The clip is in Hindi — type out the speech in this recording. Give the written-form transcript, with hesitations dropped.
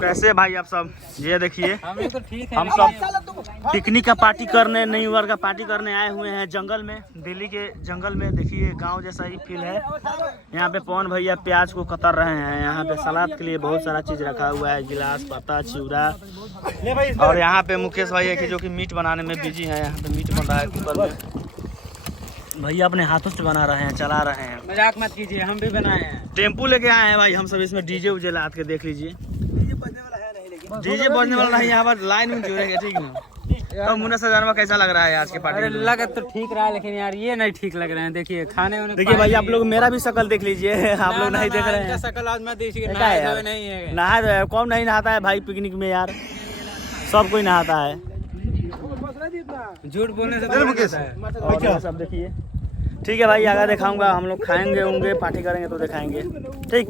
कैसे भाई आप सब? ये देखिए हम लोग तो ठीक है। हम सब पिकनिक का पार्टी करने, न्यू ईयर का पार्टी करने आए हुए हैं जंगल में, दिल्ली के जंगल में। देखिए गांव जैसा ही फील है। यहाँ पे पवन भैया प्याज को कतर रहे हैं। यहाँ पे सलाद के लिए बहुत सारा चीज रखा हुआ है, गिलास, पत्ता, चिवड़ा। और यहाँ पे मुकेश भैया की जो कि मीट बनाने में बिजी है। यहाँ पे मीट बन रहा है कुकर में। भैया अपने हाथों से बना रहे हैं, चला रहे हैं। मजाक मत कीजिए, हम भी बनाए हैं। टेम्पू लेके आए हैं भाई हम सब। इसमें डीजे उजे लाद के देख लीजिए। डीजे बजने वाला नहीं, यहाँ पर लाइन में जुड़ेंगे, ठीक ना? तो मुन्ना सजानवा कैसा लग रहा है आज के पार्टी? अरे लगा तो ठीक रहा, लेकिन यार ये नहीं ठीक लग रहे हैं। देखिए खाने में देखिए भाई आप लोग मेरा भी शक्ल देख लीजिए। आप लोग नहीं देख रहे हैं। शकल आज मैं देखिए नहीं है। नहा कौन नहीं नहाता है भाई पिकनिक में यार? सब कोई नहाता है। झूठ बोलने से और सब देखिए। ठीक है भाई, आगे दिखाऊंगा। हम लोग खाएंगे होंगे, पार्टी करेंगे तो दिखाएंगे। ठीक।